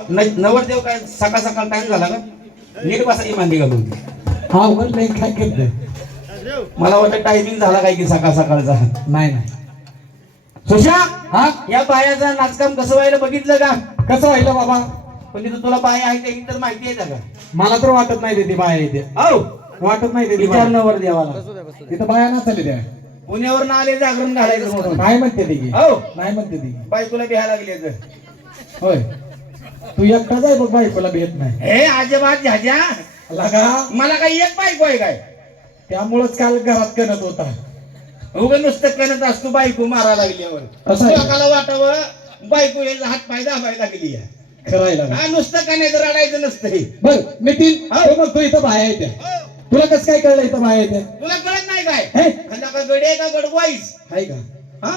नवरदेव काय सकाळ सकाळ टाइम झाला का नीट बसा मांडी घालून हा उघड नाही काय करतोय मला वाटतं टायमिंग झाला काय की सकाळ सकाळचा नाही नाही सुशा हा या बायाचा नाचकाम कसं व्हायला बघितलं का कसं व्हायलं बाबा पण तिथं तुला बाया आहे का तर माहिती आहे का मला तर वाटत नाही ते बाया येते हो वाटत नाही ते विचार नवरदेवाला तिथं बाया ना चालले त्या पुण्यावर आले जागरण घालायचं म्हणून काय म्हणते ती हो नाही म्हणते ती बायकोला बिहायला लागले तर होय तू एकटाच आहे बघ बायकोला भेट नाही हे आजोबा झाजा लगा मला काही एक बायको आहे काय त्यामुळेच काल घरात करत होता उगा नुसतं करत असतो बायको मारा लागल्यावर असं आहे. लोकाला वाटावं बायको हे हात पाय दाबायला लागली आहे. खरायला हा नुसतं कण्याचं रडायचं नसतं हे. बर नितीन तो म्हणतो इथं बाया येत्या तुला कसं काय कळलं इथं बाया येत्या तुला कळत नाही काय हे? खांदा का गडी आहे का गडवाईस आहे का हा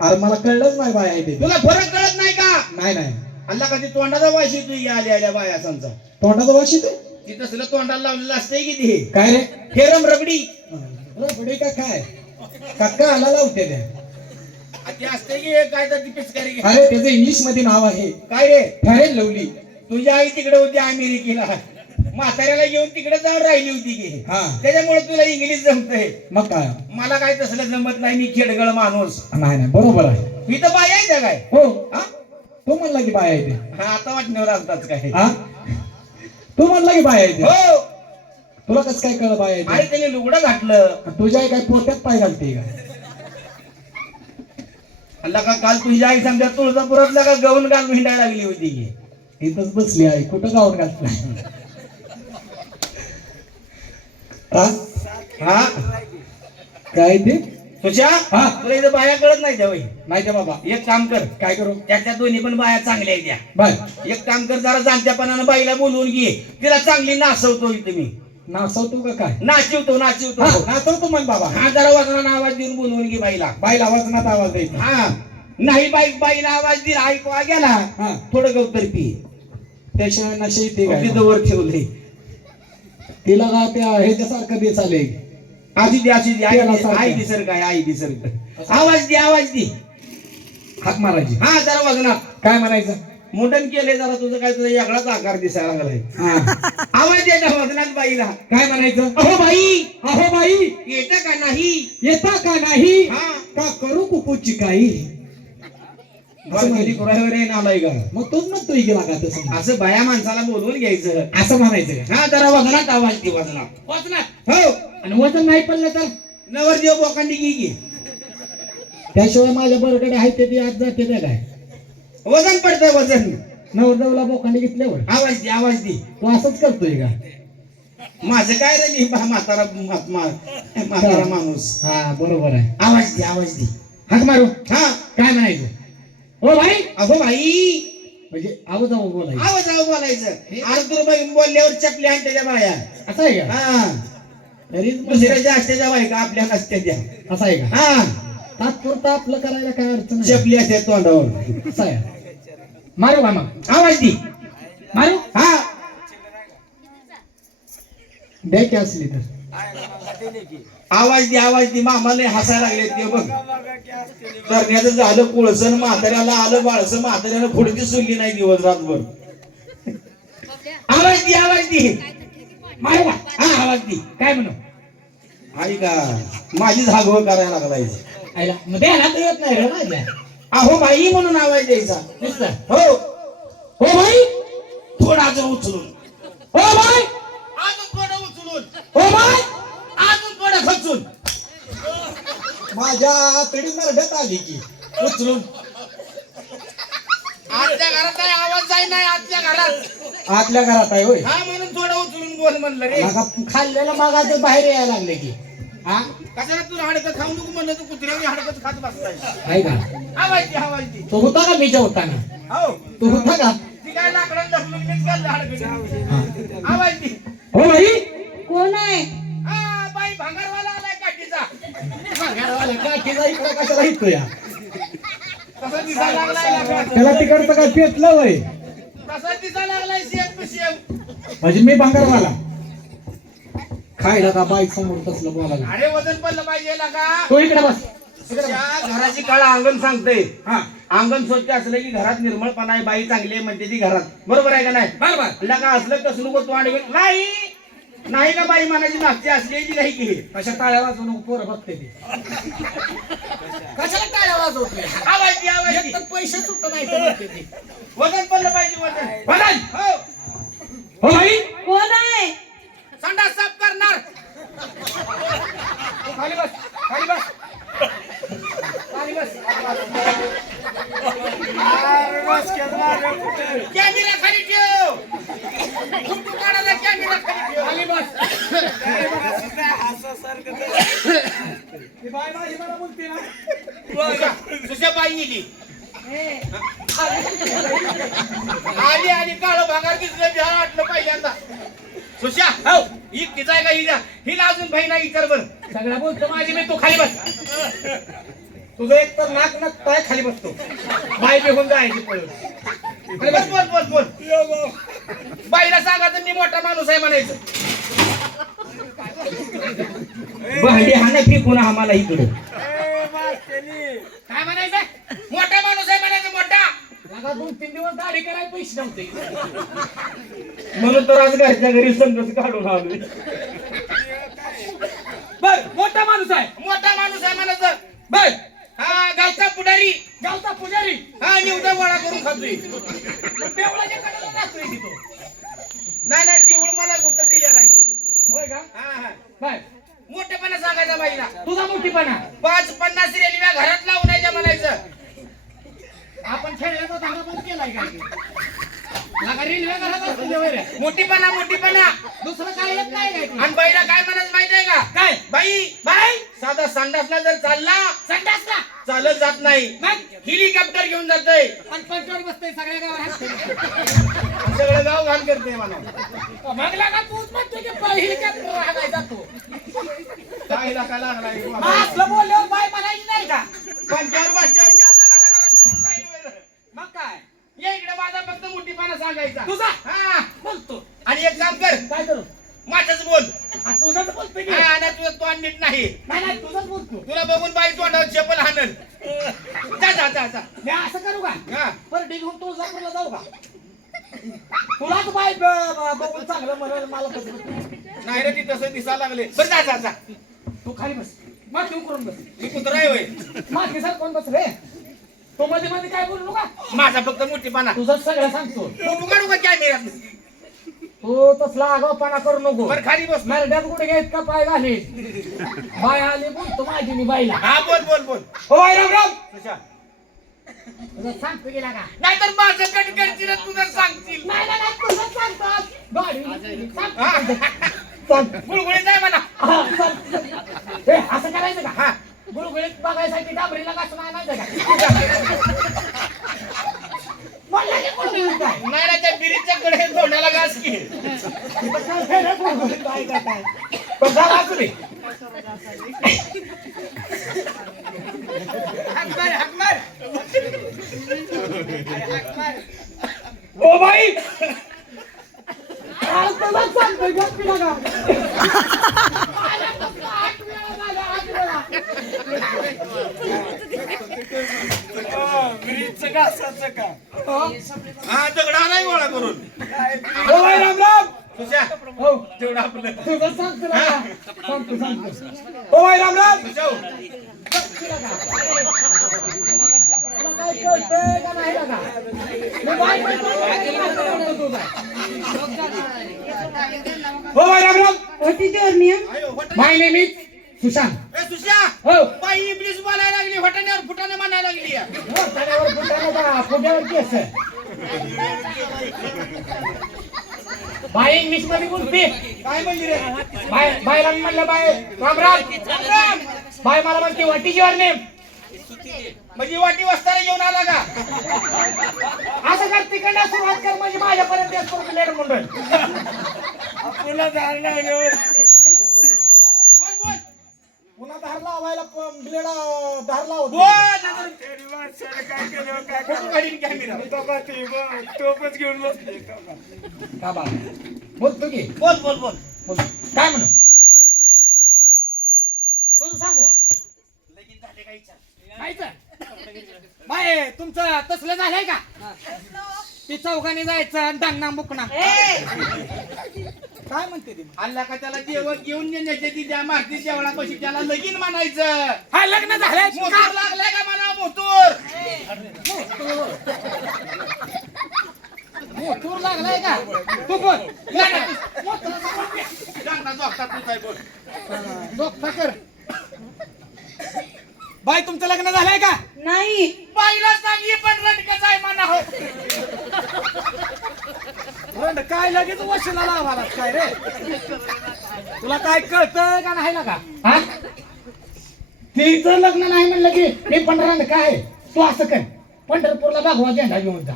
अरे मला कळलंच नाही बाया येते तुला फरक कळत नाही का नाही नाही अल्ला कधी तोंडाचा वाशी तू या आल्या आल्या बायासांचा तोंडाचा वाशी ते ती तसलं तोंडाला लावलेलं असतंय की ते काय रे फेरम रबडी पुढे का काय काका आला लावते त्या ते असते की हे काय तर ती पिचकारी घे. अरे त्याचं इंग्लिश मध्ये नाव आहे काय रे फॅरेन लवली तुझी आई तिकडे होती अमेरिकेला म्हाताऱ्याला घेऊन तिकडे जाऊन राहिली होती की हा त्याच्यामुळे तुला इंग्लिश जमतंय मग काय मला काय तसलं जमत नाही मी खेडगळ माणूस नाही नाही बरोबर आहे मी तर बाय आहे काय हो हा तो म्हणला की बाया येते हा, आता वाटण्यावर असतात काय हा तू म्हणला की बाया येते हो तुला कसं काय कळलं बाया येते आणि त्याने लुगडं घातलं तुझ्या आई काय पोत्यात पाय घालते का अल्ला का काल तुझी आई समजा तुळजापुरातला का गवून घालून हिंडायला लागली होती की इथंच बसली आहे कुठं गावून घातलं हा हा काय ते तुझ्या हा. तुला इथं बाया कळत नाही त्या बाई नाही त्या बाबा एक काम कर काय करू त्याच्या दोन्ही पण बाया चांगल्या आहेत त्या बर एक काम कर जरा जाणत्यापणानं बाईला बोलवून घे तिला चांगली नाचवतो इथे मी नाचवतो का काय नाचिवतो नाचिवतो हा नाचवतो म्हण बाबा हा जरा वजनानं आवाज देऊन बोलवून घे बाईला बाईला आवाज आवाज द्यायचा हा नाही बाईला आवाज दिला ऐकवा गेला हा थोडं गवतर पी त्याशिवाय नशे येते काय तिथं वर ठेवले तिला का त्या ह्याच्यासारखं दे चालेल आधी दे अशी दे त्याला सारखं. आई दिसर काय आई दिसर आवाज दे हाक मारायची हा जरा वजनात काय म्हणायचं मोठन केलंय जरा तुझं काय तुझा वेगळाच आकार दिसायला लागलाय हा आवाज द्यायचा वजनात बाईला काय म्हणायचं अहो बाई अहो बाई येतं का नाही येता का नाही हा का करू कुकूची काही बरं कधी कुणावर आहे नालाय का मग तोच म्हणतोय गेला का तसं असं बाया माणसाला बोलवून घ्यायचं असं म्हणायचं का? हा जरा वजनात आवाज दे वजनात हो आणि वजन नाही पडलं तर नवरदेव बोकांडी घे त्याशिवाय माझ्या बरकडे आहे ते आज जाते त्या काय वजन पडतंय वजन नवरदेवला बोकांडी घेतल्यावर आवाज दे तू असंच करतोय का माझं काय रे मी म्हातारा माणूस हा बरोबर आहे आवाज दे हाक मारू हा काय म्हणायचं ओ भाई अगो बाई म्हणजे आवाज आवाज बोलायचं आवाज बोलायचं अरे तुला बाई बोलल्यावर चपली आणि त्याच्या बाया असं आहे का हा तरी दुसऱ्याच्या असत्याच्या बाई का आपल्या नसत्याच्या असं आहे का हा तात्पुरता आपलं करायला काय अडचण नाही. चपली असते तोंडावर असं आहे मारू का मग आवाज दे मारू हा द्या की असली तर आवाज दे मामाला हसायला लागले ते बघ करण्याचं झालं कुळसण म्हाताऱ्याला आलं बाळसं म्हाताऱ्यानं पुढची सुरली नाही दिवस रातभर आवाज दे मारू का हा आवाज दे काय म्हणू आई का माझी झागवं करायला लागलाय आईला मग द्यायला तर येत नाही रे माझ्या अहो बाई म्हणून आवाज द्यायचा नुसतं हो हो भाई थोडा जो उचलून हो भाई अजून थोडं उचलून हो भाई अजून थोडं खचून माझ्या तडी नरड्यात आली की उचलून आतल्या घरात काय आवाज जाई नाही आतल्या घरात आतल्या घरात आहे होय हा म्हणून थोडं उचलून बोल म्हणलं रे आता खाल्लेलं मागाचं बाहेर यायला लागले की हा कशाला तू हाडकं खाऊ नको म्हणलं तू कुत्र्यावर हाडकं खात बसताय आहे का आवाज दे तो होता का मी जेवताना हो तो होता का ती काय लाकडानं ढकलून मीच काढलं हाडकं आवाज दे हो भाई कोण आहे हा बाई भांगारवाला आलाय काठीचा घरावाला काठीचा इकडं कशाला हिटतो या कसा दिसायला लागलाय लाकडाचं? त्याला तिकडचं काय पेटलं वय कसा दिसायला लागलाय सेम टू सेम म्हणजे मी भांगरवाला खायला का बाईक समोर कसलं बोलायला अरे वजन पडलं पाहिजे का तो इकडे बस त्या घराची काळ अंगण सांगते. हा अंगण स्वच्छ असलं की घरात निर्मळपणा आहे, बाई चांगली आहे म्हणते ती घरात. बरोबर आहे का नाही? बरोबर. लगा असलं कसं नको तू आणि नाही नाही का बाई मनाची मागची असली की नाही की कशा टाळ्या वाजवून पोरं बघते ती. कशाला टाळ्या वाजवते? आवाज आवाज एक तर पैसे सुद्धा नाही तर म्हणते ती. वजन पडलं पाहिजे वजन. वजन? हो हो बाई कोण आहे? संडास साफ करणार. खाली बस खाली बस खाली बस. कॅमेरा खाली ठेव. फोटो काढायला कॅमेरा खाली ठेव. खाली बस. ही बाई माझी मला बोलते ना. तुझ्या बाई गेली ए, आली आणि काळं भागार दिसलं बिहार वाटलं पहिल्यांदा. सुशा हो ही तिचा आहे का हिला हिला अजून भाई नाही विचार बर. सगळ्या बोलतो माझी मी. तू खाली बस. तुझं एक तर नाक नक पाय खाली बसतो. बाई बेहून जायची पळून. बोल बोल बोल बोल. बाईला सांगा तर मी मोठा माणूस आहे म्हणायचं. भांडी हाना फेकून आम्हाला इकडे काय म्हणायचं? मोठा माणूस आहे म्हणायचं मोठा. लगा 2-3 दिवस दाढी करायला पैसे नव्हते. म्हणून तर आज घरच्या घरी संगत काढून आलोय. बर मोठा माणूस आहे. मोठा माणूस आहे म्हणायचं. बर हा गावचा पुढारी. गावचा पुजारी. हा निवडा गोळा करून खातोय. देवळाच्या कडेला राहतोय तिथं. नाही नाही देऊळ मला कुठं दिलेला नाही. होय का? हा हा बर मोठेपणा सांगायचा बाईला. तुझा मोठीपणा. 5-50 रेल्वे घरात लावून म्हणायचं. आपण खेळण्याचा धागा बंद केलाय काय? लगा रेल्वे घरात असते जेवायला. मोठीपणा मोठीपणा. दुसरं काय येत नाही काय? आणि बाईला काय म्हणायचं माहिती आहे का? काय? बाई बाई साधा संडासला जर चालला संडासला चालत जात नाही. मग हेलिकॉप्टर घेऊन जातोय. आणि पंचावर बसतोय सगळ्या गावात. सगळं गाव घाण करते म्हणा. मग लागा तूच म्हणतो की पहिली कॅप्टर राहायचा तू. काय लागा लागला असलं बोलल्यावर बाय म्हणायची नाही का? पंचावर भाषेवर मी असा घराघरात फिरून राहिलो बरं. मग काय? ये इकडे माझा फक्त मोठीपणा सांगायचा. तुझा? हा बोलतो. आणि एक काम कर काय करू? माझंच बोल. हा, तुझंच बोलतो की. हा, आणि तुझं तोंड नीट नाही. नाही नाही तुझंच बोलतो. तुला बघून बाई तोंडावर चप्पल हाणल. जा जा जा जा. मी असं करू का? हा परडी घेऊन तुळजापूरला जाऊ का? तुलाच बाय बघून चांगलं म्हणून मला तसं. नाही रे ती तसं दिसायला लागले. बरं जा जा जा. तू खाली बस. माती उकरून बस. मी कुत्रा आहे होय. माती सर कोण बस रे? तो मध्ये मध्ये काय बोलू नका. माझा फक्त मोठीपणा. तुझं सगळं सांगतो. तू काढू का कॅमेऱ्यात? तू तसला आगाऊपणा करू नको. बरं खाली बस. नरड्यात कुठे घेत का पाय घाले? बाय आली बोलतो माझी मी बाईला. हा बोल बोल बोल. हो बाई राम राम. तुझ्या तुझं सांगतो गेला का? नाहीतर माझं कट करतील तुझं सांगतील. नाही नाही नाही, तुझं सांगतो. गाडी सांग. हा. सांग. गुळगुळीत आहे म्हणा. हा, सांग. ए, असं करायचं का? हा गुळगुळीत बघायसाठी डाबरीला घासून आणायचं का? बोलला की गुळगुळीत काय? नाही ना त्या बिरीच्या कडे तोंडाला घास की. इथं काय फेऱ्या गुळगुळीत काय का काय? पण झाला असू दे. ओ बाई आज तुला सांगतोय का पिला का? आठ वेळा झाला, 8 वेळा. हा दगडा नाही गोळा करून. ओ बाई राम राम. तुझ्या हो तेवढं आपलं. तुझं सांगतो ना का? सांगतो. ओ बाई राम राम. तुझ्या हो. पिला का? तुला काय कळतंय का नाही का? मी बाई म्हणतो, काय म्हणतो तुझा? ओ बाई Ram Ram. What is your name? आयो, hotel- my name is Sushant. ए, सुश्या हो बाई इब्लिस बोलायला लागली हॉटेलवर फुटाने म्हणायला लागली या. तड्यावर फुटायला का? फुट्यावर केस आहे. बाई इंग्लिश मध्ये बोलते. काय म्हणली रे? बायला म्हणलं बाय राम राम. राम राम. बाय मला म्हणते व्हॉट इज युअर नेम. म्हणजे वाटी वस्तारा घेऊन आला का? असं कर तिकडनं सुरुवात कर म्हणजे माझ्यापर्यंत येतो प्लेट म्हणून. पुन्हा धार लावल्यावर बोल बोल पुन्हा धार लावायला ब्लेड धार लावतो. बोल. फोटो काढीन कॅमेरा. का बा बोलतो की बोल बोल बोल. बोल काय म्हणू तुझं सांगू लगीन झाले का विचार? बाय तुमचं तसलं झालंय का ती चौघाने जायचं डांगना बुकना काय म्हणते ती अल्ला का त्याला जेवण घेऊन नेण्याचे ती त्या मारती जेवणापाशी त्याला लगीन म्हणायचं. हा लग्न झालंय मोतूर लागलाय का म्हणा मोतूर. मोठूर लागलाय का तू बोल चांगला जोगता तूच आहे बोल. जोगता कर बाय तुमचं लग्न झालंय का नाही. बाईला सांगी पण रडकच आहे म्हणा हो. रंड काय लगेच वशिला लावाला काय रे तुला काय कळतं का नाही लागा हा तिचं लग्न नाही म्हणलं की मी पण रंड काय तू असं कर पंढरपूरला भगवा झेंडा घेऊन जा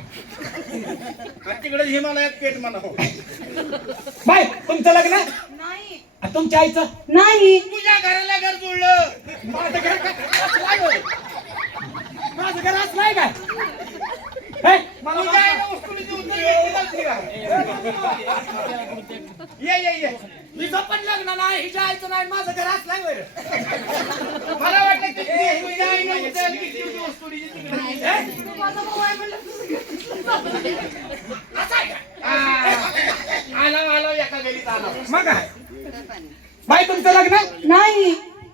तिकडे हिमालयात पेट म्हणा हो. बाय तुमचं लग्न नाही. आणि तुमच्या आईचं नाही. तुझ्या घराला घर जुळलं. माझं घर असलंय होय. माझं घर असलंय काय हे? मला तुझ्या आईला उचलून उचलून घालते का? ये हिचं पण लग्न नाही हिच्या आईचं नाही माझं घर असलंय होय रे. मला वाटलं की तुझ्या आईला उचल की तुझी वस्तुडीची तिकडे. असं आहे का? आला एका गलीत आला. मग काय बाई तुमचं लग्न नाही.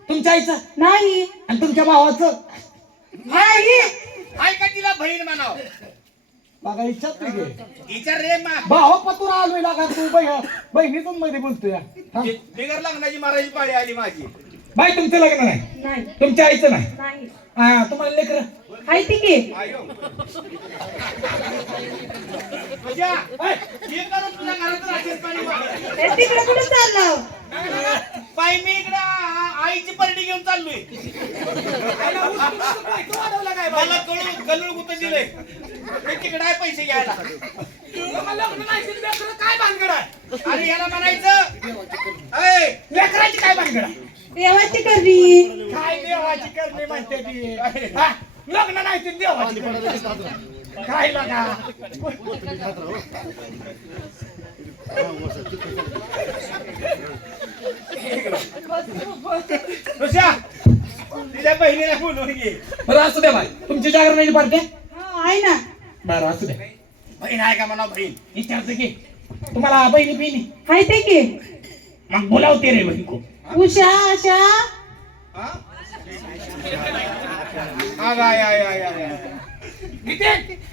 तुमच्या आईचं नाही. आणि तुमच्या भावाचं नाही. आहे का तिला बहीण म्हणाव. बघा इच्छा तुझी विचार रे मा. भावा पतूर आलोय लागा तू बहिणीतून मध्ये बोलतोय हा? बिगर लग्नाची मारायची पाळी आली माझी. बाई तुमचं लग्न नाही नाही. तुमच्या आईचं नाही नाही. हा तुम्हाला लेकर हाय ती की. आयो. तुझ्या हे करून तुझ्या घरात राशील पाणी वाहत. हे तिकडे कुठे चाललं. पाय मी इकडे आईची परडी घेऊन चाललोय. मला कळू गुत दिलंय ते तिकडे आहे पैसे घ्यायला. काय भानगड आहे आणि याला म्हणायचं अय लेकराची काय भानगड आहे देवाची करणी. काय देवाची करणे म्हणते ती हा? लग्न नाही ती देवाची करणी. काय लागा तुझ्या तिच्या बहिणीला बोलवून घे. बरं असू द्या बाई तुमची जागरणाची पार्टी हो आहे ना. बरं असू द्या बहीण आहे का म्हणा बहीण. विचारते की तुम्हाला बहिणी बहिणी हाय ते की. मग बोलावते रे बहीण खूप उषा आशा. हा? आग, आय, आय, आय, आय.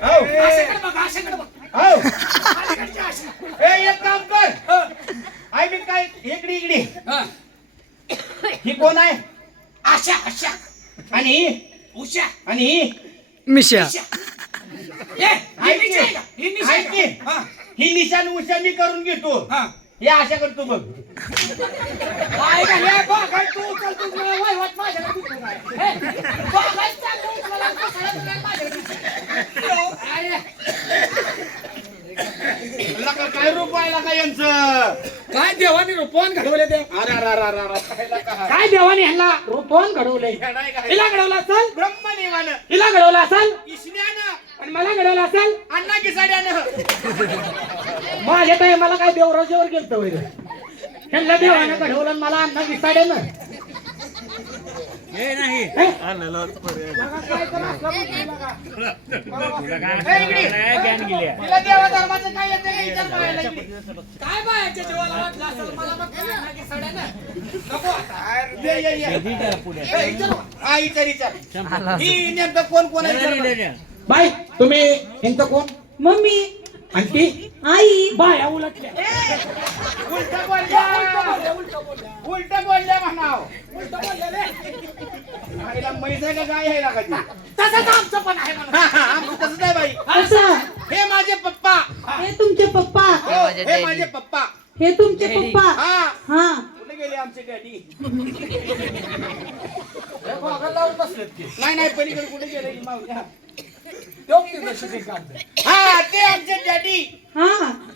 हो. हो. ए, एक काम कर आई मी काय इकडे ही कोण आहे. आशा आशा आणि ही उषा आणि ही मिशा आहे की? ही निशान उषा मी करून घेतो. हे आशा करतो बघ. काय का हे बघ तू चल तू वहिवाट माझ्याकडे दिसतो काय हे बघाय चाललो मला कशाला माझ्याकडे अरे लका काय रूप आहे का यांचं. काय देवाने रूपवान घडवले ते अरे अरे अरे अरे अरे काय लका हा. काय देवाने ह्यांना रूपवान घडवले येडाय काय. हिला घडवलं असेल ब्रह्मदेवानं हिला घडवलं असेल ईशन्यानं आणि मला घडवलं असेल अण्णा गिसाड्यानं माझ्या काय मला काय देवराजेवर गेलतो वैर ह्यांना देवानं घडवलं आणि मला अण्णा विसाड्यानं तिला देवा धर्माचं काय येतं नाही विचार करायला लागली. काय बायच्या जीवाला वाटलं असेल मला मग अण्णा विसाड्यानं नको आता ये, ये, ये. ए, विचारू. हा, विचार. ही नेमकं कोण आहे बाय तुम्ही यांचं कोण मम्मी. आणि ती आई. बाया उलटल्या उलट बोलल्या उलट बोलल्या म्हणाव. आईला म्हैस आहे का गाय आहे का ती? तसंच आमचं पण आहे म्हणा. हा, हा, आमचं तसंच आहे बाई. असं. हे माझे पप्पा. हे तुमचे पप्पा. हो, हे माझे पप्पा. हे तुमचे पप्पा. हा हा. कुठे गेले आमचे डॅडी. बघा लावून बसलेत की. नाही पलीकडे कुठे गेले ही मावल्या. देऊ की जशी ते काढलं. हा ते आमचे डॅडी. हा.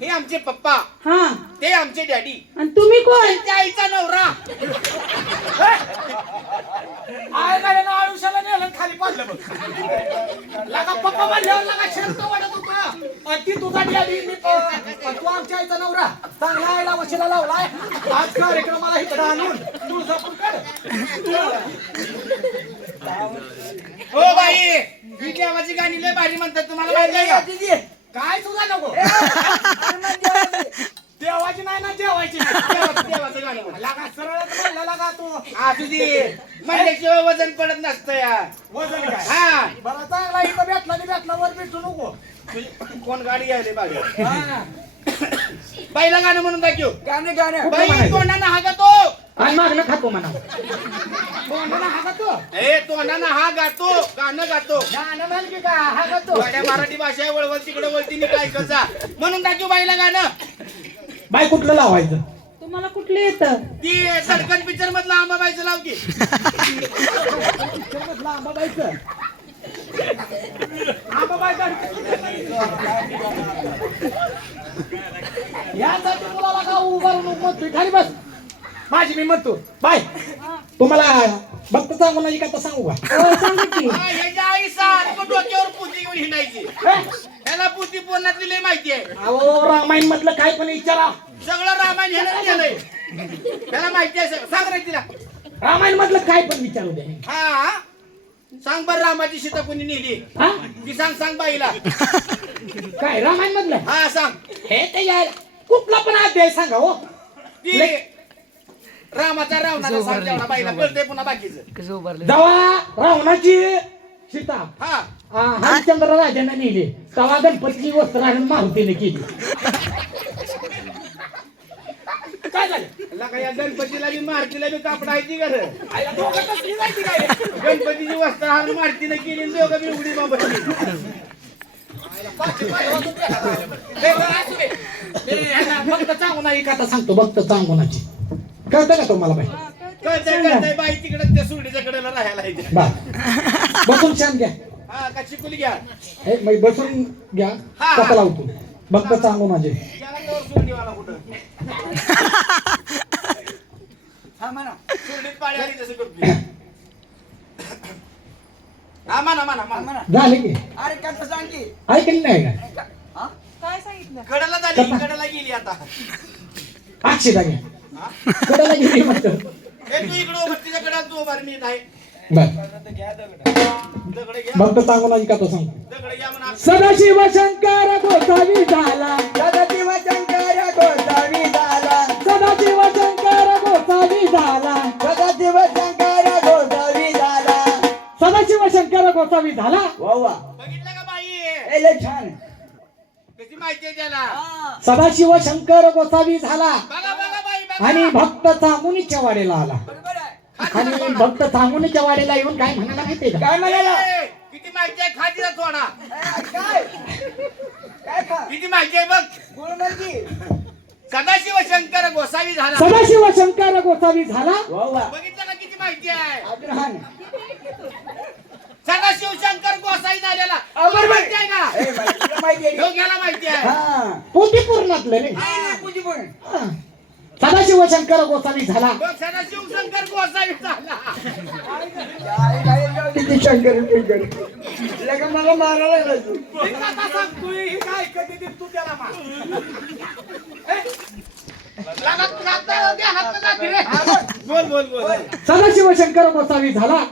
हे आमचे पप्पा. हा. ते आमचे डॅडी. आणि तुम्ही कोण. त्यांच्या आईचा नवरा. आय गाड्यानं आयुष्याला नेलं आणि खाली पाडलं बघ. लगा पप्पा म्हणल्यावर लगा शर्ट वाटत होता. आणि ती तुझा डॅडी मी तू आमच्या आईचा नवरा चांगला आईला वशिला लावलाय आज कार्यक्रमाला इकडं आणून तुळजापूर काढ हो बाई ही देवाची गाणी लय भारी म्हणतात तुम्हाला माहिती आहे का? काय सुद्धा नको देवाची नाही ना जेवायची देवाचं गाणं म्हण. लागा सरळच म्हणला लागा तू असू दे म्हणल्याशिवाय वजन पडत नसतं या वजन काय हा बरं चांगला इथं भेटला वर भेटू नको कोण गाडी घ्यायला बाई हा. बाईला गाणं म्हणून दाखव गाणं बाई तोंडानं हा गातो आणि मागणं खातो म्हणा तोंडाला हा गातो ए तोंडानं हा गातो गाणं गातो गाणं म्हण की का हा गातो वाड्या मराठी भाषा आहे वळवळ तिकडे वळती नीट ऐकायचा म्हणून दाखव बाईला गाणं बाय कुठलं लावायचं तुम्हाला कुठलं येतं? ती सडकन पिक्चर मधला आंबाबाईचं लाव की आंबाबाईचं आंबाबाई यासाठी मुलाला का उभारून म्हणतोय खाली बस माझी मी म्हणतो बाय तुम्हाला भक्त सांगू नाही का तर सांगू का हो, सांगा की. हा, ह्याच्या आई सारखं डोक्यावर पुती घेऊन हिंडायची ह्याला पुती पोरणातली लय माहिती आहे अहो रामायण मधलं काय पण विचारा सगळं रामायण ह्यानं केलंय त्याला माहिती आहे सगळं. सांग रे तिला रामायण मधलं काय पण विचारू दे हा सांग बर रामाची सीता कोणी नेली हा ती सांग बाईला काय रामायण मधलं हा सांग हे ते यायला कुठला पण अध्याय सांगा हो ती रामाचा रावणाला सांग तेवढा बाईला कळतंय पुन्हा बाकीचं जेव्हा रावणाची सीता हा हरिश्चंद्र राजाने नेली तेव्हा गणपतीची वस्त्र आणून मारुतीने केली काय झालं लका या गणपतीला बी मारतीला बी कापड आहे ती घर गणपतीची वस्त्र आणून मारतीने केली आणि दोघं बी उडी बाबतली भक्त सांगू नाही का आता सांगतो भक्त सांगूनाची कळतं का तुम्हाला बाई कळतंय बाई तिकडे त्या सुरडीच्या कडेला राहायला आहे त्या. बा बसून छान घ्या हा का शिकवली घ्या हे मग बसून घ्या हा. कथा लावतो भक्त सांगू माझे गेला तर सुरडीवाला कुठं हा म्हणा सुरडीत पाळी आली तसं करतोय हा म्हणा झाले की अरे कसं सांग की ऐकलं नाही का काय सांगितलं? कडाला झाली कडाला गेली आता अक्षता घ्या कोणाला गेली म्हणतो हे तू इकडं उभं तिच्या कडाला तू उभा मी नाही बर दगड घ्या भक्त सांगू माझी कथा सांगतो दगड घ्या म्हणा सदाशिव शंकर गोसावी झाला सदाशिव शंकर गोसावी झाला सदाशिव शंकर गोसावी झाला सदाशिव शंकर गोसावी झाला सदाशिव शंकर गोसावी झाला वा वा बघितलं का बाई ए, लय छान कशी माहिती आहे त्याला सदाशिव शंकर गोसावी झाला बघा बाई बघा आणि भक्त चांगुनीच्या वाडेला आला बरोबर आहे आणि भक्त चांगुनीच्या वाडेला येऊन काय म्हणाला माहितीये का काय म्हणाला ए, किती माहिती आहे खातीचा थोडा काय काय खा किती माहिती आहे बघ गुळ म्हणजे सदाशिव शंकर गोसावी झाला सदाशिव शंकर गोसावी झाला वा वा बघितलं का किती माहिती आहे अब्राहम सदाशिव शंकर गोसावी झालेला बरोबर. माहिती आहे का ए, तुला माहिती आहे ह्यो घ्यायला माहिती आहे हा पोटी पूर्णातलं रे पूजी पण हा. सदाशिव शंकर गोसावी झाला बघ सदाशिव शंकर गोसावी झाला किती शंकर शंकर लगा मला मारायला लागला तू ही कथा सांगतोय, ही काय कधी दे तू त्याला मार. बोल सदाशिव शंकर गोसावी झाला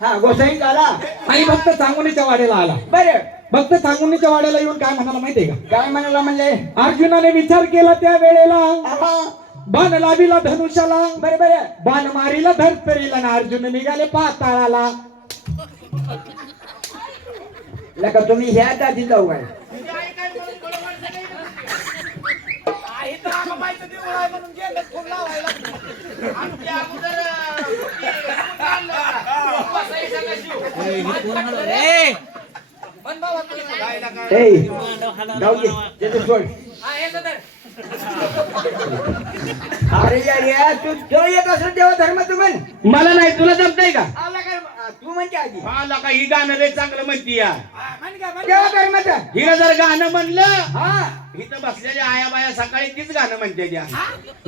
हा गोसाई झाला आणि भक्त चांगुनीच्या वाड्याला आला बरं भक्त चांगुनीच्या वाड्याला येऊन काय म्हणाला माहितीये का काय म्हणाला म्हणले अर्जुनाने विचार केला त्या वेळेला आहा बाण लाविला धनुष्याला बरं बरं बाण मारीला धरतरीला ना अर्जुन निघाले पाताळाला लगा तुम्ही ह्या दादी जाऊ काय आई तर आंबाबाईचं देऊळ आहे म्हणून गेलं फोन लावायला. आमच्या अगोदर गोसावी सदाशिव. पण बाबा तुला काय लागा? ए जाऊ दे त्याचं सोड हा, हे सदर. अरे यार तू तो येत असं देवा धर्म तू म्हण मला नाही तुला जमतंय का आला काय तू म्हणते आधी मला का ही गाणं लय चांगलं म्हणती या देवा धर्माचा हिनं जर गाणं म्हणलं हा इथं बसलेल्या आया बाया सकाळी तीच गाणं म्हणते त्या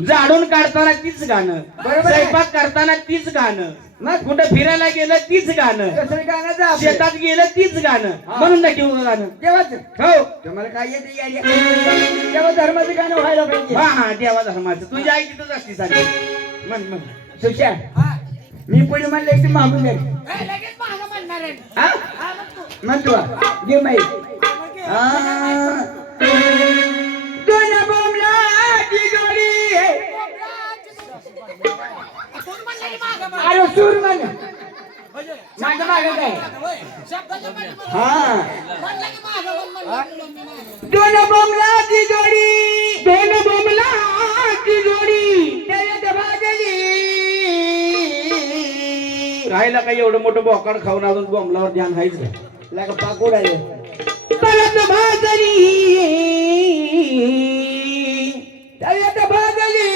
झाडून काढताना तीच गाणं बरोबर आहे. स्वयंपाक करताना तीच गाणं मग कुठं फिरायला गेलं तीच गाणं कसं गाण्याचं आपलं? शेतात गेलं तीच गाणं हा. म्हणून दाखव गाणं देवाचं हो तुम्हाला काय येते यार देवा धर्माचं गाणं व्हायला पाहिजे हा देवा धर्माचं तुझी आई तिथंच असती सारी म्हण सुशा मी पुढे म्हणलं की मागून द्या लगेच माझं म्हणणार आहे हा हा, मग तू. म्हणतो घे माहीत मग घे. दोन बोमलाची जोडी तूच म्हणलं की मागं म्हण. अरे सूर म्हण म्हणजे माझं मागं काय होय. शब्दाच्या पाठी म्हण. हा म्हणलं की मागं म्हण, म्हणलं की मागं. दोन बोमलाची जोडी दोन बोमलाची जोडी त्याच्यात भाजली राहिला काही एवढं मोठं बोकाड खाऊन अजून बोंबलावर ध्यान हायच का? लागा पाकोड आहे परत भाजली त्याच्यात भाजली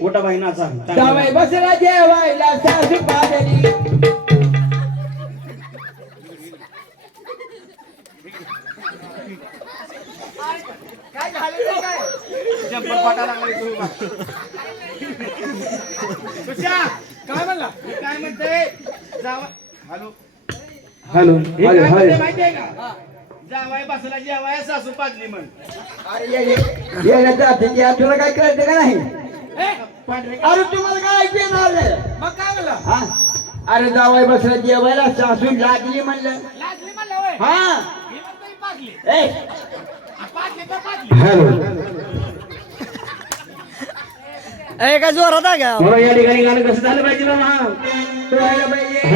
मोठा बहिणाचा जावई बसला जेवायला सासू भाजली काय झालं ते काय? सुशा, काय म्हणला? काय म्हणते जावा हॅलो हॅलो हे काय म्हणते माहितीये का जावाय बसला जेवाय सासू पाजली म्हण तुला काय कळतं का नाही ए, अरे तुम्हाला काय ऐकून आलं मग काय म्हणलं? हा अरे जावई बसला जेवायला सासू लागली म्हणलं लागली म्हणलं होय. हा मी म्हणतो ही पाजली. ए पाजली तर पाजली. हॅलो काय जोरात आहे का? या ठिकाणी गाणं कसं झालं पाहिजे बाबा पाहिजे